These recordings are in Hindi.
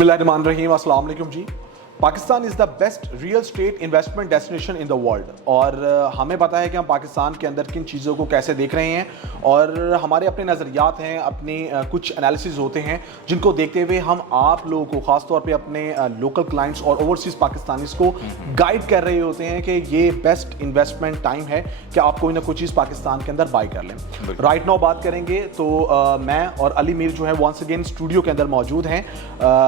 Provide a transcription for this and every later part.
बिस्मिल्लाहिर्रहमानिर्रहीम, अस्सलाम वालेकुम जी। Pakistan is the best real estate investment destination in the world. और हमें पता है कि हम पाकिस्तान के अंदर किन चीज़ों को कैसे देख रहे हैं, और हमारे अपने नज़रियात हैं, अपने कुछ एनालिसिस होते हैं जिनको देखते हुए हम आप लोगों को, ख़ास तौर पे अपने लोकल क्लाइंट्स और ओवरसीज़ पाकिस्तानीज़ को गाइड कर रहे होते हैं कि ये बेस्ट इन्वेस्टमेंट टाइम है कि आप कोई ना कोई चीज़ पाकिस्तान के अंदर बाई कर लें। राइट नाउ बात करेंगे तो मैं और अली मीर जो है वंस अगेन स्टूडियो के अंदर मौजूद हैं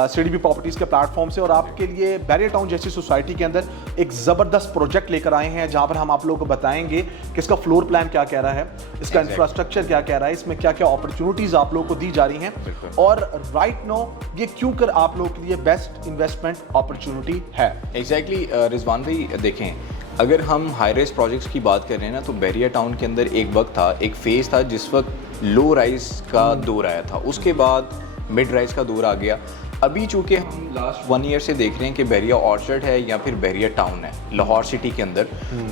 सीडीबी प्रॉपर्टीज़ के प्लेटफॉर्म से, और आपके लिए बैरियर टाउन जैसी सोसाइटी के अंदर एक ज़बरदस्त प्रोजेक्ट लेकर आए हैं जहां पर हम आप लोगों को बताएंगे कि इसका फ्लोर प्लान क्या कह रहा है, इसका इंफ्रास्ट्रक्चर क्या कह रहा है, इसमें क्या क्या अपॉर्चुनिटीज़ आप लोगों को दी जा रही हैं, और राइट नाउ ये क्यों कर आप लोगों के लिए बेस्ट इन्वेस्टमेंट अपॉर्चुनिटी है। एग्जैक्टली रिजवान भाई, देखें, अगर हम हाई राइज प्रोजेक्ट्स की बात कर रहे हैं ना, तो बैरियर टाउन के अंदर एक वक्त था, एक फेज़ था जिस वक्त लो राइज का दौर आया था, उसके बाद मिड राइज का दौर आ गया। अभी चूँकि हम लास्ट 1 ईयर से देख रहे हैं कि बैरियर ऑर्चर्ड है या फिर बैरियर टाउन है लाहौर सिटी के अंदर,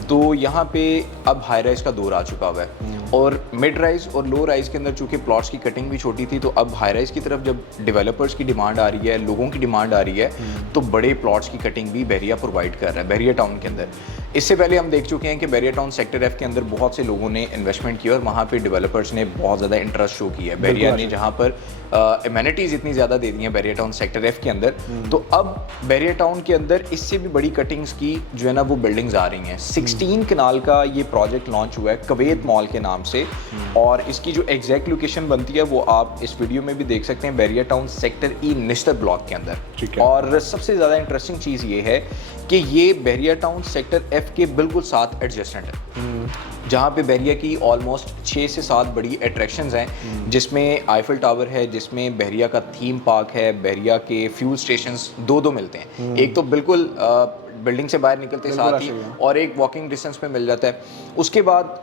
तो यहाँ पे अब हाई राइज का दौर आ चुका हुआ है। और मिड राइज और लो राइज के अंदर चूँकि प्लॉट्स की कटिंग भी छोटी थी, तो अब हाई राइज की तरफ जब डेवलपर्स की डिमांड आ रही है, लोगों की डिमांड आ रही है, तो बड़े प्लॉट्स की कटिंग भी बैरियर प्रोवाइड कर रहा है बैरियर टाउन के अंदर। इससे पहले हम देख चुके हैं कि बैरियर टाउन सेक्टर एफ के अंदर बहुत से लोगों ने इन्वेस्टमेंट किया और वहाँ पे डेवलपर्स ने बहुत ज़्यादा इंटरेस्ट शो किया है। बैरियर ने जहाँ पर एमेनिटीज़ इतनी ज़्यादा दे दी हैं बैरियर टाउन सेक्टर एफ के अंदर, तो अब बैरियर टाउन के अंदर इससे भी बड़ी कटिंग्स की जो है ना वो बिल्डिंग्स आ रही हैं। 16 कनाल का ये प्रोजेक्ट लॉन्च हुआ है कवेत मॉल के नाम से, और इसकी जो एग्जैक्ट लोकेशन बनती है वो आप इस वीडियो में भी देख सकते हैं, बैरियर टाउन सेक्टर ई निश्तर ब्लॉक के अंदर। और सबसे ज़्यादा इंटरेस्टिंग चीज़ ये है कि ये बैरियर टाउन सेक्टर एफ के बिल्कुल साथ एडजेसेंट है, जहाँ पे बैरिया की ऑलमोस्ट 6 से 7 बड़ी अट्रैक्शंस हैं, जिसमें आईफल टावर है, जिसमें बैरिया का थीम पार्क है, बैरिया के फ्यूल स्टेशंस दो मिलते हैं, एक तो बिल्कुल बिल्डिंग से बाहर निकलते साथ ही, और एक वॉकिंग डिस्टेंस पे मिल जाता है। उसके बाद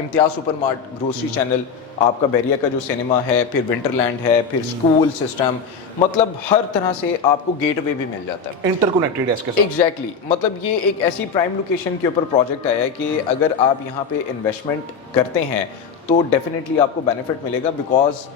इम्तियाज़ सुपरमार्ट, ग्रोसरी चैनल, आपका बैरिया का जो सिनेमा है, फिर विंटरलैंड है, फिर स्कूल सिस्टम, मतलब हर तरह से आपको गेटवे भी मिल जाता है, इंटरकनेक्टेड है इसके साथ। एग्जैक्टली मतलब ये एक ऐसी प्राइम लोकेशन के ऊपर प्रोजेक्ट आया है कि अगर आप यहाँ पे इन्वेस्टमेंट करते हैं तो डेफिनेटली आपको बेनिफिट मिलेगा। बिकॉज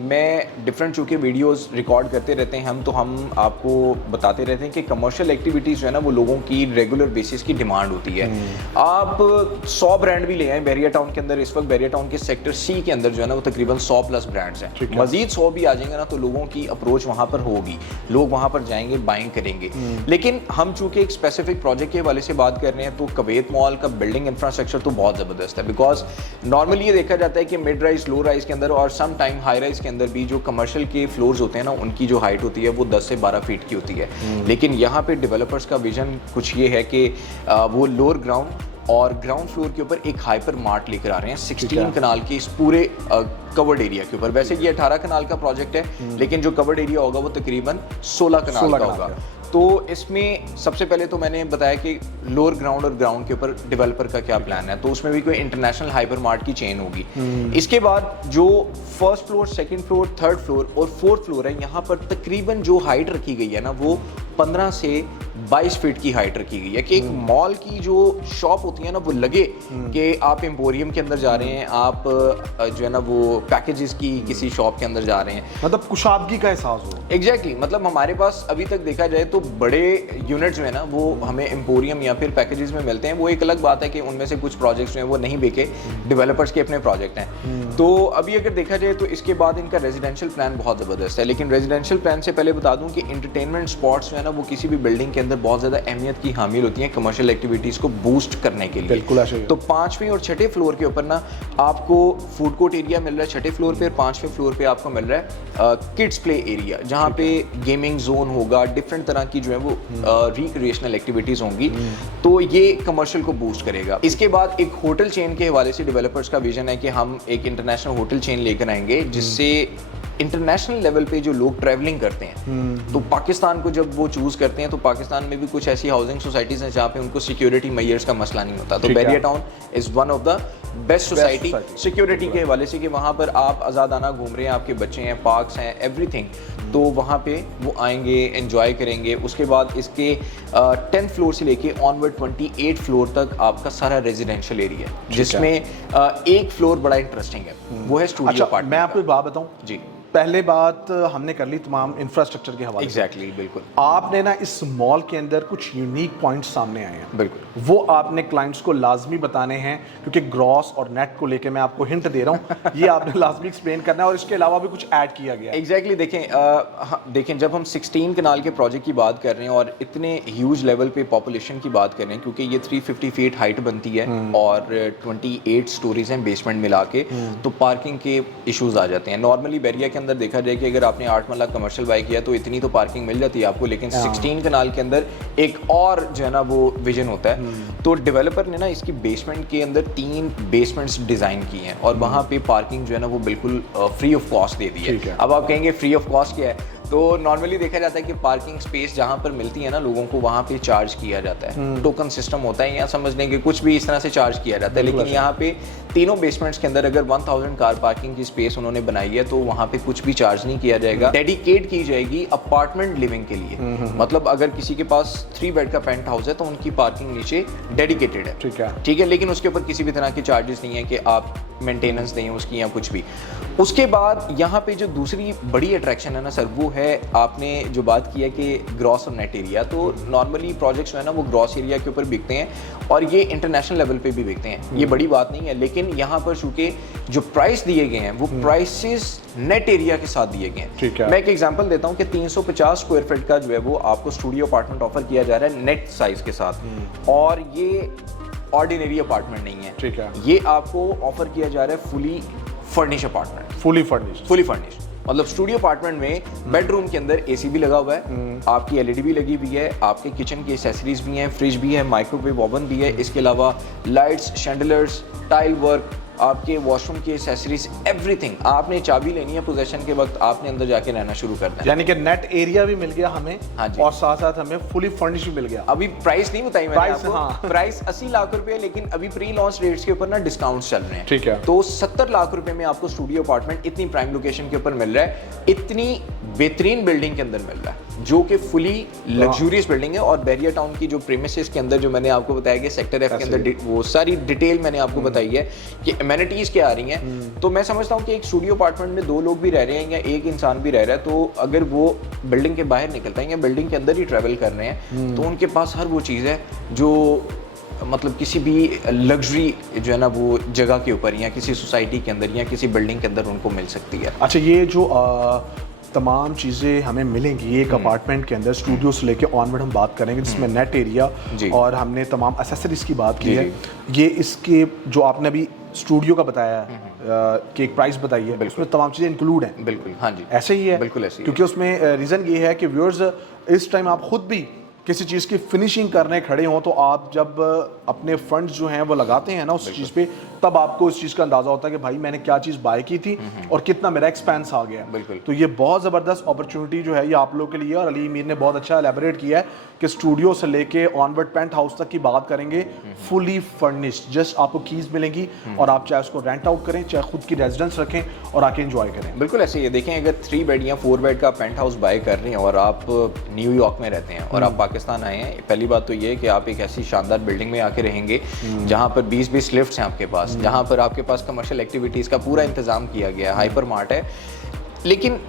मैं डिफरेंट चूँकि वीडियोस रिकॉर्ड करते रहते हैं हम, तो हम आपको बताते रहते हैं कि कमर्शियल एक्टिविटीज़ जो है ना वो लोगों की रेगुलर बेसिस की डिमांड होती है। आप 100 ब्रांड भी ले आए बैरियर टाउन के अंदर, इस वक्त बैरियर टाउन के सेक्टर सी के अंदर जो है ना वो तकरीबन 100+ ब्रांड्स हैं। मजीद 100 भी आ जाएंगे ना तो लोगों की अप्रोच वहाँ पर होगी, लोग वहाँ पर जाएंगे, बाइंग करेंगे। लेकिन हम चूँकि एक स्पेसिफिक प्रोजेक्ट के हवाले से बात कर रहे हैं, तो कवेत मॉल का बिल्डिंग इंफ्रास्ट्रक्चर तो बहुत ज़बरदस्त है। बिकॉज नॉर्मली ये देखा जाता है कि मिड राइज, लो राइज के अंदर और सम टाइम हाई राइज के अंदर भी जो कमर्शियल के फ्लोर्स होते हैं ना, उनकी जो हाइट होती है वो 10 से 12 फीट की होती है। लेकिन यहाँ पे डेवलपर्स का विजन कुछ ये है कि वो लोअर ग्राउंड और ग्राउंड फ्लोर के ऊपर एक हाइपर मार्ट लेकर आ रहे हैं 16 कनाल के इस पूरे कवर्ड एरिया के ऊपर। वैसे ये 18 कनाल का प्रोजेक्ट है, लेकिन जो कवर्ड एरिया होगा वो तकरीबन 16 कनाल का होगा। तो इसमें सबसे पहले तो मैंने बताया कि लोअर ग्राउंड और ग्राउंड के ऊपर डेवलपर का क्या प्लान है, तो उसमें भी कोई इंटरनेशनल हाइपर मार्ट की चेन होगी। इसके बाद जो first floor, second floor, third floor और फोर्थ फ्लोर है, यहाँ पर तकरीबन जो हाइट रखी गई है ना वो 15 से 22 फीट की हाइट रखी गई है कि एक मॉल की जो शॉप होती है ना वो लगे कि आप एम्पोरियम के अंदर जा रहे हैं, आप जो है ना वो पैकेजेस की किसी शॉप के अंदर जा रहे हैं, मतलब कुशादगी का एहसास हो। एग्जैक्टली मतलब हमारे पास अभी तक देखा जाए तो बड़े यूनिट जो है ना वो हमें एम्पोरियम या फिर पैकेजेस में मिलते हैं। वो एक अलग बात है कि उनमें से कुछ प्रोजेक्ट्स जो हैं वो नहीं बिके, डेवलपर्स के अपने प्रोजेक्ट हैं। तो अभी अगर देखा जाए तो इसके बाद इनका रेजिडेंशियल प्लान बहुत ज़बरदस्त है। लेकिन रेजिडेंशियल प्लान से पहले बता दूं कि इंटरटेनमेंट स्पॉट्स जो है ना वो किसी भी बिल्डिंग के अंदर बहुत ज़्यादा अहमियत की हामिल होती हैं कमर्शियल एक्टिविटीज़ को बूस्ट करने के लिए। बिल्कुल। तो 5वें और 6ठे फ्लोर के ऊपर ना आपको फूड कोर्ट एरिया मिल रहा है 6ठे फ्लोर पे, 5वें फ्लोर पे आपको मिल रहा है किड्स प्ले एरिया, जहाँ पे गेमिंग जोन होगा, डिफरेंट तरह की जो है वो रिक्रिएशनल एक्टिविटीज़ होंगी। तो ये कमर्शियल को बूस्ट करेगा। इसके बाद एक होटल चेन के हवाले से डेवलपर्स का विजन है कि हम एक इंटरनेशनल होटल चेन लेकर आएंगे, जिससे इंटरनेशनल लेवल पे जो लोग ट्रैवलिंग करते हैं तो पाकिस्तान को जब वो चूज़ करते हैं, तो पाकिस्तान में भी कुछ ऐसी हाउसिंग सोसाइटीज़ हैं जहाँ पे उनको सिक्योरिटी मेजर्स का मसला नहीं होता। तो barrier town is one of the best society security के हवाले से, कि वहाँ पर आप आज़ादाना घूम रहे हैं, आपके बच्चे हैं, पार्क्स हैं, एवरीथिंग, तो वहाँ पे वो आएंगे, एंजॉय करेंगे। उसके बाद इसके 10th फ्लोर से लेके ऑनवर्ड 28 फ्लोर तक आपका सारा रेजिडेंशियल एरिया है, जिसमें एक फ्लोर बड़ा इंटरेस्टिंग है, वो है स्टूडियो अपार्टमेंट। मैं आपको एक बात बताऊँ जी, पहले बात हमने कर ली तमाम इंफ्रास्ट्रक्चर के हवाले से। एग्जैक्टली, बिल्कुल आपने ना इस मॉल के अंदर कुछ यूनिक पॉइंट्स सामने आए हैं, बिल्कुल। वो आपने क्लाइंट्स को लाजमी बताने हैं, क्योंकि ग्रॉस और नेट को लेके मैं आपको हिंट दे रहा हूँ, ये आपने लाजमी एक्सप्लेन करना है और इसके अलावा भी कुछ ऐड किया गया है। एग्जैक्टली देखें जब हम 16 कनाल के प्रोजेक्ट की बात कर रहे हैं और इतने ह्यूज लेवल पे पॉपुलेशन की बात कर रहे हैं, क्योंकि ये 350 फीट हाइट बनती है और 28 स्टोरीज हैं बेसमेंट मिला के, तो पार्किंग के इश्यूज आ जाते हैं। नॉर्मली बैरिया के अंदर देखा जाए कि अगर आपने 8 मरला कमर्शियल बाय किया तो इतनी तो पार्किंग मिल जाती है आपको, लेकिन 16 कनाल के अंदर एक और जो है ना वो विजन होता है। तो डेवलपर ने ना इसकी बेसमेंट के अंदर 3 बेसमेंट्स डिज़ाइन की हैं और वहाँ पे पार्किंग जो है ना वो बिल्कुल फ्री ऑफ कॉस्ट दे दी है। अब आप कहेंगे फ्री ऑफ कॉस्ट क्या है, तो नॉर्मली देखा जाता है कि पार्किंग स्पेस जहाँ पर मिलती है ना लोगों को, वहाँ पे चार्ज किया जाता है, टोकन सिस्टम होता है, या समझ लें कि कुछ भी इस तरह से चार्ज किया जाता है। लेकिन यहाँ पे तीनों बेसमेंट्स के अंदर अगर 1000 कार पार्किंग की स्पेस उन्होंने बनाई है तो वहाँ पे कुछ भी चार्ज नहीं किया जाएगा, डेडिकेट की जाएगी अपार्टमेंट लिविंग के लिए। मतलब अगर किसी के पास 3 बेड का पेंट हाउस है तो उनकी पार्किंग नीचे डेडिकेटेड है, ठीक है, लेकिन उसके ऊपर किसी भी तरह के चार्जेस नहीं है कि आप मेंटेनेंस दें उसकी या कुछ भी। उसके बाद यहाँ पे जो दूसरी बड़ी अट्रैक्शन है ना सर, वो है आपने जो बात की है कि ग्रॉस और नेट एरिया। तो नॉर्मली प्रोजेक्ट्स जो है ना वो ग्रॉस एरिया के ऊपर बिकते हैं और ये इंटरनेशनल लेवल पे भी बिकते हैं, ये बड़ी बात नहीं है। लेकिन यहाँ पर चूंकि जो प्राइस दिए गए हैं वो प्राइसेस नेट एरिया के साथ दिए गए हैं। मैं एक एग्जांपल देता हूँ कि 350 स्क्वायर फीट का जो है वो आपको स्टूडियो अपार्टमेंट ऑफर किया जा रहा है नेट साइज के साथ, और ये ऑर्डिनरी अपार्टमेंट नहीं है, ठीक है, ये आपको ऑफर किया जा रहा है fully furnish apartment. Fully furnish मतलब स्टूडियो अपार्टमेंट में बेडरूम के अंदर एसी भी लगा हुआ है, आपकी एलईडी भी लगी हुई है, आपके किचन की एक्सेसरीज भी हैं, फ्रिज भी है, माइक्रोवेव ओवन भी है, इसके अलावा लाइट्स, शैंडलर्स, टाइल वर्क, आपके वॉशरूम की एक्सेसरीज, एवरीथिंग। आपने चाबी लेनी है पोजेशन के वक्त, आपने अंदर जाके रहना शुरू करना है। यानी कि नेट एरिया भी मिल गया हमें, हाँ जी, और साथ साथ हमें फुली फर्निश भी मिल गया। अभी प्राइस नहीं बताई मैंने आपको, हाँ। प्राइस 80 लाख रुपए, लेकिन अभी प्री लॉन्च रेट्स के ऊपर ना डिस्काउंट चल रहे हैं, ठीक है, तो 70 लाख रुपए में आपको स्टूडियो अपार्टमेंट इतनी प्राइम लोकेशन के ऊपर मिल रहा है, इतनी बेहतरीन बिल्डिंग के अंदर मिल रहा है, जो कि फुली लग्जूरियस बिल्डिंग है। और बैरिया टाउन की जो प्रीमिसेस के अंदर जो मैंने आपको बताया कि सेक्टर एफ के अंदर वो सारी डिटेल मैंने आपको बताई है कि एमेनिटीज क्या आ रही हैं। तो मैं समझता हूँ कि एक स्टूडियो अपार्टमेंट में 2 लोग भी रह रहे हैं या एक इंसान भी रह रहा है, तो अगर वो बिल्डिंग के बाहर निकलता है या बिल्डिंग के अंदर ही ट्रैवल कर रहे हैं, तो उनके पास हर वो चीज़ है जो मतलब किसी भी लग्जरी जो है ना वो जगह के ऊपर या किसी सोसाइटी के अंदर या किसी बिल्डिंग के अंदर उनको मिल सकती है। अच्छा, ये जो तमाम चीज़ें हमें मिलेंगी एक अपार्टमेंट के अंदर, स्टूडियो से लेके ऑनवर्ड हम बात करेंगे, जिसमें नेट एरिया और हमने तमाम एक्सेसरीज की बात की है। ये इसके जो आपने अभी स्टूडियो का बताया कि एक प्राइस बताई है, उसमें तमाम चीज़ें इंक्लूड हैं। बिल्कुल, हाँ जी, ऐसे ही है, बिल्कुल ऐसे ही, क्योंकि उसमें रीज़न ये है कि व्यूअर्स इस टाइम आप खुद भी किसी चीज़ की फिनिशिंग करने खड़े हों, तो आप जब अपने फंड्स जो हैं वो लगाते हैं ना उस चीज़ पे, तब आपको इस चीज़ का अंदाज़ा होता है कि भाई मैंने क्या चीज़ बाय की थी और कितना मेरा एक्सपेंस आ गया। बिल्कुल। तो ये बहुत ज़बरदस्त अपॉर्चुनिटी जो है ये आप लोगों के लिए, और अली मीर ने बहुत अच्छा एलेबोरेट किया है कि स्टूडियो से लेके ऑनवर्ड पेंट हाउस तक की बात करेंगे, फुली फर्निश्ड, जस्ट आपको कीज़ मिलेंगी और आप चाहे उसको रेंट आउट करें, चाहे खुद की रेजिडेंस रखें और आके एंजॉय करें। बिल्कुल ऐसे ही देखें, अगर 3 बेड या 4 बेड का पेंट हाउस बाय कर रहे हैं और आप न्यूयॉर्क में रहते हैं और आप पाकिस्तान आए हैं, पहली बात तो ये है कि आप एक ऐसी शानदार बिल्डिंग में आके रहेंगे जहाँ पर 20-20 लिफ्ट्स हैं आपके पास, जहाँ पर आपके पास कमर्शियल एक्टिविटीज़ का पूरा इंतजाम किया गया है, हाइपर मार्ट है। लेकिन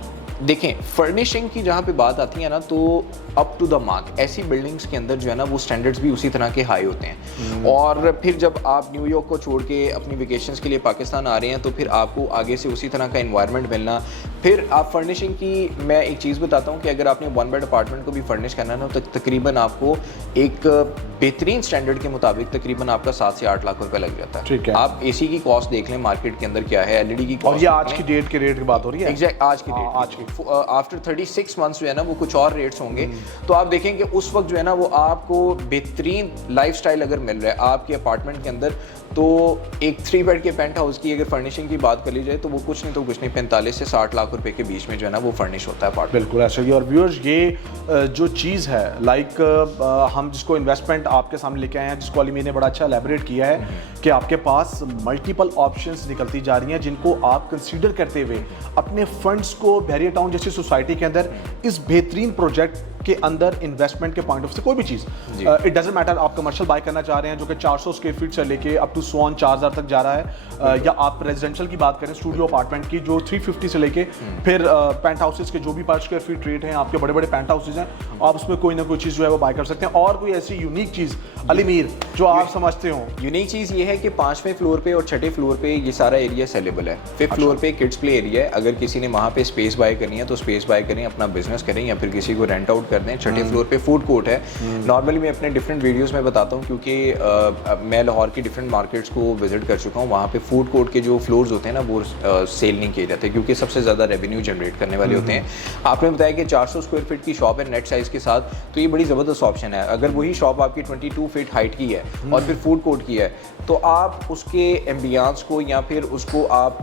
देखें, फर्निशिंग की जहाँ पे बात आती है ना, तो अप टू द मार्क ऐसी बिल्डिंग्स के अंदर जो है ना वो स्टैंडर्ड्स भी उसी तरह के हाई होते हैं। और फिर जब आप न्यूयॉर्क को छोड़ के अपनी वेकेशंस के लिए पाकिस्तान आ रहे हैं, तो फिर आपको आगे से उसी तरह का एनवायरनमेंट मिलना। फिर आप फर्निशिंग की मैं एक चीज़ बताता हूँ कि अगर आपने 1 बेड अपार्टमेंट को भी फर्निश करना है ना, तो तकरीबन आपको एक बेहतरीन स्टैंडर्ड के मुताबिक तकरीबन आपका 7 से 8 लाख रुपए लग जाता है। ठीक है, आप एसी की कॉस्ट देख लें मार्केट के अंदर क्या है, एलईडी की कॉस्ट, और ये आज की डेट के रेट की बात हो रही है, एग्जैक्ट आज की डेट, आज की आफ्टर 36 मंथ्स जो है ना वो कुछ और रेट्स होंगे। तो आप देखें कि उस वक्त जो है ना वो आपको बेहतरीन लाइफस्टाइल अगर मिल रहा है आपके अपार्टमेंट के अंदर, तो एक 3 बेड के पेंट हाउस की अगर फर्निशिंग की बात कर ली जाए तो वो कुछ नहीं 45 से 60 लाख रुपए के बीच में जो है ना वो फर्निश होता है अपार्टमेंट। बिल्कुल ऐसा ही। और व्यूअर्स, ये जो चीज़ है लाइक हम जिसको इन्वेस्टमेंट आपके सामने लेके आए हैं, जिसको अली मीर ने बड़ा अच्छा एलेबोरेट किया है कि आपके पास मल्टीपल ऑप्शंस निकलती जा रही हैं, जिनको आप कंसीडर करते हुए अपने फंड्स को बैरिया टाउन जैसी सोसाइटी के अंदर इस बेहतरीन प्रोजेक्ट के अंदर इन्वेस्टमेंट के पॉइंट ऑफ से कोई भी चीज़, इट डजेंट मैटर आप कमर्शियल बाय करना चाह रहे हैं जो कि 400 स्क्वायर फीट से लेके अप टू 4000 तक जा रहा है, या आप रेजिडेंशियल की बात करें स्टूडियो अपार्टमेंट की जो 350 से लेके फिर पेंट हाउसेज के जो भी 5 स्क्वायर फीट रेट हैं, आपके बड़े बड़े पेंट हाउसेज हैं, आप उसमें कोई ना कोई चीज़ जो है वो बाय कर सकते हैं। और कोई ऐसी यूनिक चीज़ अलीमीर जो आप समझते हो? यूनिक चीज़ ये है कि 5वें फ्लोर पे और 6ठे फ्लोर पे ये सारा एरिया सेलेबल है। 5th फ्लोर पे किड्स प्ले एरिया है, अगर किसी ने वहाँ पे स्पेस बाय करनी है तो स्पेस बाय करें, अपना बिजनेस करें या फिर किसी को रेंट आउट कर दें। 6ठे फ्लोर पे फूड कोर्ट है। नॉर्मली मैं अपने डिफरेंट वीडियोस में बताता हूँ क्योंकि मैं लाहौर की डिफरेंट मार्केट्स को विजिट कर चुका हूँ। वहाँ पे फूड कोर्ट के जो फ्लोर्स होते हैं ना वो सेल नहीं किए जाते क्योंकि सबसे ज़्यादा रेवेन्यू जनरेट करने वाले होते हैं। आपने बताया कि 400 स्क्वायर फीट की शॉप है नेट साइज़ के साथ, तो ये बड़ी ज़बरदस्त ऑप्शन है। अगर वही शॉप आपकी 22 फीट हाइट की है और फिर फूड कोर्ट की है तो आप उसके एम्बियंस को या फिर उसको आप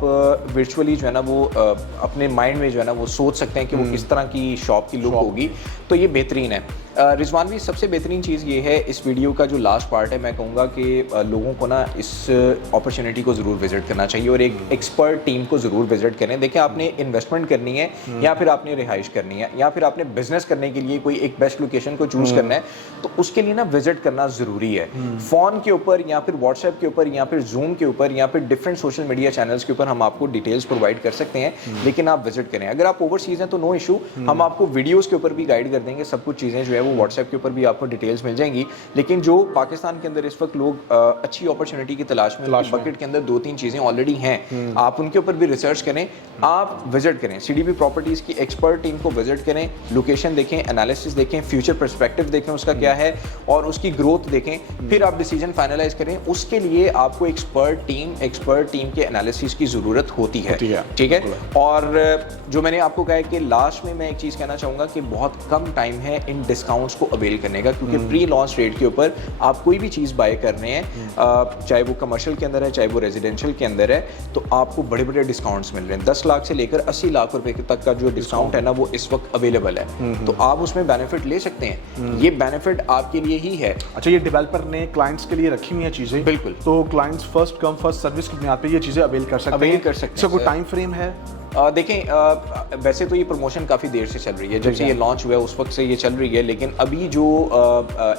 वर्चुअली जो है ना वो अपने माइंड में जो है ना वो सोच सकते हैं कि वो किस तरह की शॉप की लुक होगी, तो ये बेहतरीन है। रिजवान भी सबसे बेहतरीन चीज़ ये है इस वीडियो का जो लास्ट पार्ट है, मैं कहूँगा कि लोगों को ना इस अपॉर्चुनिटी को ज़रूर विजिट करना चाहिए और एक एक्सपर्ट टीम को ज़रूर विजिट करें। देखिए आपने इन्वेस्टमेंट करनी है या फिर आपने रिहाइश करनी है या फिर आपने बिजनेस करने के लिए कोई एक बेस्ट लोकेशन को चूज़ करना है, तो उसके लिए ना विजिट करना ज़रूरी है। फ़ोन के ऊपर या फिर व्हाट्सएप के ऊपर या फिर जूम के ऊपर या फिर डिफरेंट सोशल मीडिया चैनल्स के ऊपर हम आपको डिटेल्स प्रोवाइड कर सकते हैं, लेकिन आप विजिट करें। अगर आप ओवरसीज़ हैं तो नो इशू, हम आपको वीडियोज़ के ऊपर भी गाइड कर देंगे। सब कुछ चीज़ें जो है वो व्हाट्सएप के ऊपर भी आपको डिटेल्स मिल जाएंगी। लेकिन जो पाकिस्तान के अंदर इस वक्त लोग अच्छी अपॉर्चुनिटी की तलाश में, बकेट के अंदर 2-3 चीज़ें ऑलरेडी हैं, आप उनके ऊपर भी रिसर्च करें, आप विजिट करें। सीडीबी प्रॉपर्टीज़ की एक्सपर्ट टीम को विजिट करें, लोकेशन देखें, एनालिसिस देखें, फ्यूचर पर्सपेक्टिव देखें उसका क्या है और उसकी ग्रोथ देखें, फिर आप डिसीजन फाइनलाइज करें। उसके लिए आपको एक्सपर्ट टीम के एनालिसिस की ज़रूरत होती है, ठीक है। और जो मैंने आपको कहा है कि लास्ट में मैं एक चीज़ कहना चाहूँगा कि बहुत कम टाइम है इन डिस्काउंट्स को अवेल करने का, क्योंकि प्री लॉन्च रेट के ऊपर आप कोई भी चीज़ बाय कर रहे हैं, चाहे वो कमर्शियल के अंदर है चाहे वो रेजिडेंशियल के अंदर है, तो आपको बड़े बड़े डिस्काउंट्स मिल रहे हैं। 10 लाख से लेकर 80 लाख रुपए तक का जो डिस्काउंट है ना वो इस वक्त अवेलेबल है, तो आप उसमें बेनिफिट ले सकते हैं। ये बेनिफिट आपके लिए ही है। अच्छा, ये डेवलपर ने क्लाइंट्स के लिए रखी हुई हैं चीज़ें? बिल्कुल। तो clients first come first service की बुनियाद पे ये चीज़ें अवेल कर सकते हैं। इसका कोई टाइम फ्रेम है? देखें, वैसे तो ये प्रमोशन काफ़ी देर से चल रही है, जब से ये लॉन्च हुआ है उस वक्त से ये चल रही है, लेकिन अभी जो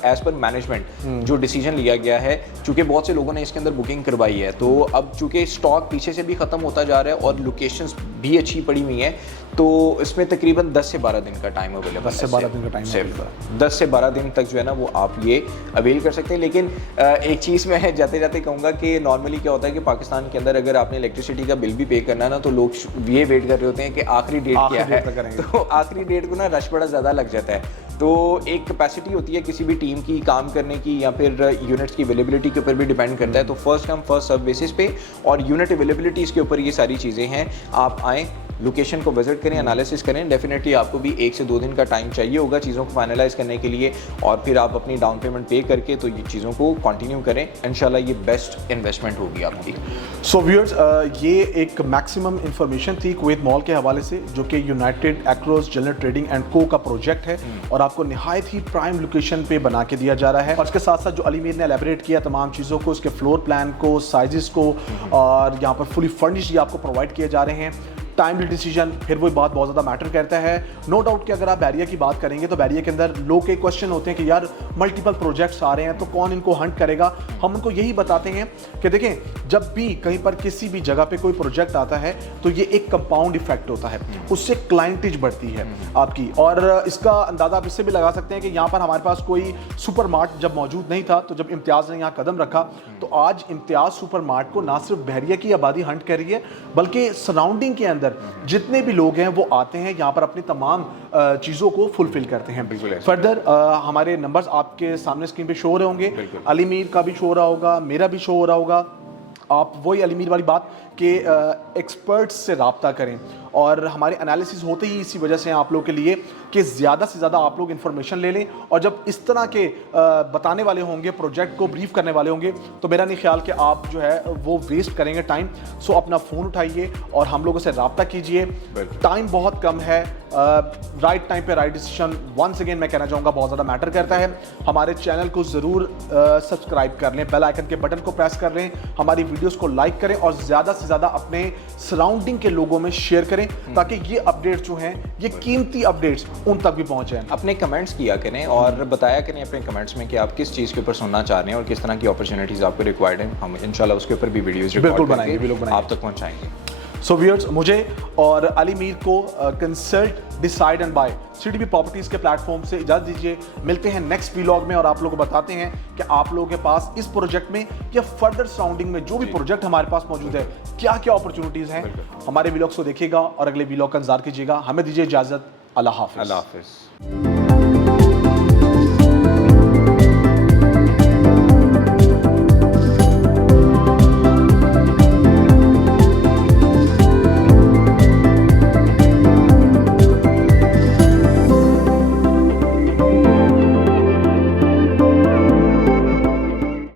एज पर मैनेजमेंट जो डिसीजन लिया गया है, चूँकि बहुत से लोगों ने इसके अंदर बुकिंग करवाई है, तो अब चूँकि स्टॉक पीछे से भी ख़त्म होता जा रहा है और लोकेशंस भी अच्छी पड़ी हुई हैं, तो इसमें तकरीबन 10 से 12 दिन का टाइम अवेलेबल है। 10 से 12 दिन का टाइम 10 से 12 दिन तक जो है ना वो आप ये अवेल कर सकते हैं। लेकिन एक चीज़ मैं जाते जाते कहूँगा कि नॉर्मली क्या होता है कि पाकिस्तान के अंदर अगर आपने इलेक्ट्रिसिटी का बिल भी पे करना है ना, तो लोग ये वेट कर रहे होते हैं कि आखिरी डेट क्या है, तो आखिरी डेट को ना रश बड़ा ज़्यादा लग जाता है। तो एक कैपेसिटी होती है किसी भी टीम की काम करने की या फिर यूनिट्स की अवेलेबिलिटी के ऊपर भी डिपेंड करता है, तो first come first serve basis पे और यूनिट अवेलेबिलिटीज़ के ऊपर ये सारी चीज़ें हैं। आप आएँ, लोकेशन को विजिट करें, एनालिसिस करें। डेफिनेटली आपको भी 1 से 2 दिन का टाइम चाहिए होगा चीज़ों को फाइनलाइज करने के लिए, और फिर आप अपनी डाउन पेमेंट पे करके तो ये चीज़ों को कंटिन्यू करें। इंशाल्लाह ये बेस्ट इन्वेस्टमेंट होगी आपकी। सो व्यूअर्स, ये एक मैक्सिमम इंफॉर्मेशन थी कुवैत मॉल के हवाले से, जो कि United across general trading and को का प्रोजेक्ट है और आपको निहायत ही प्राइम लोकेशन पे बना के दिया जा रहा है। और इसके साथ साथ जो अलीमीर ने एलेबरेट किया तमाम चीज़ों को, उसके फ्लोर प्लान को, साइजेस को, और यहाँ पर फुली फर्निश्ड ये आपको प्रोवाइड किए जा रहे हैं। टाइमली डिसीजन, फिर वो बात बहुत ज़्यादा मैटर करता है। नो डाउट कि अगर आप बैरिया की बात करेंगे तो बैरिया के अंदर लोग के क्वेश्चन होते हैं कि यार मल्टीपल प्रोजेक्ट्स आ रहे हैं तो कौन इनको हंट करेगा। हम उनको यही बताते हैं कि देखें, जब भी कहीं पर किसी भी जगह पे कोई प्रोजेक्ट आता है तो ये एक कंपाउंड इफेक्ट होता है, उससे क्लाइंटेज बढ़ती है आपकी। और इसका अंदाज़ा आप इससे भी लगा सकते हैं कि यहाँ पर हमारे पास कोई सुपर मार्ट जब मौजूद नहीं था, तो जब इम्तियाज़ ने यहाँ कदम रखा तो आज इम्तियाज़ सुपर मार्ट को ना सिर्फ बहरिया की आबादी हंट कर रही है, बल्कि सराउंडिंग के अंदर जितने भी लोग हैं वो आते हैं यहाँ पर अपनी तमाम चीज़ों को फुलफिल करते हैं। फर्दर हमारे नंबर्स आपके सामने स्क्रीन पे शो हो रहे होंगे, अलीमीर का भी शो हो रहा होगा, मेरा भी शो हो रहा होगा। आप वही अलीमीर वाली बात कि एक्सपर्ट्स से रब्ता करें, और हमारे एनालिसिस होते ही इसी वजह से आप लोगों के लिए कि ज़्यादा से ज़्यादा आप लोग इन्फॉर्मेशन ले लें, और जब इस तरह के बताने वाले होंगे, प्रोजेक्ट को ब्रीफ करने वाले होंगे, तो मेरा नहीं ख्याल कि आप जो है वो वेस्ट करेंगे टाइम। सो अपना फ़ोन उठाइए और हम लोगों से रब्ता कीजिए। टाइम बहुत कम है, राइट टाइम पे राइट डिसीजन, वंस अगेन मैं कहना चाहूँगा, बहुत ज़्यादा मैटर करता है। हमारे चैनल को ज़रूर सब्सक्राइब कर लें, बेल आइकन के बटन को प्रेस कर लें, हमारी वीडियोज़ को लाइक करें और ज़्यादा से ज़्यादा अपने सराउंडिंग के लोगों में शेयर करें ताकि ये अपडेट्स जो हैं, ये कीमती अपडेट्स उन तक भी पहुंच जाएं। अपने कमेंट्स किया करें और बताया करें अपने कमेंट्स में कि आप किस चीज़ के ऊपर सुनना चाह रहे हैं और किस तरह की अपॉर्चुनिटीज़ आपको रिक्वायर्ड हैं। हम इंशाल्लाह उसके ऊपर भी वीडियोज़ बिल्कुल बनाएंगे, बिल्कुल बनाएंगे, आप तक पहुँचाएंगे। सो व्यूअर्स, मुझे और अली मीर को consult decide and by CDP properties के प्लेटफॉर्म से इजाजत दीजिए। मिलते हैं नेक्स्ट व्लॉग में और आप लोगों को बताते हैं कि आप लोगों के पास इस प्रोजेक्ट में या फर्दर सराउंडिंग में जो भी प्रोजेक्ट हमारे पास मौजूद है, क्या क्या अपॉर्चुनिटीज हैं। हमारे व्लॉग्स को देखिएगा और अगले व्लॉग का इंतजार कीजिएगा। हमें दीजिए इजाजत। अल्लाह हाफिज़। अल्लाह हाफिज़।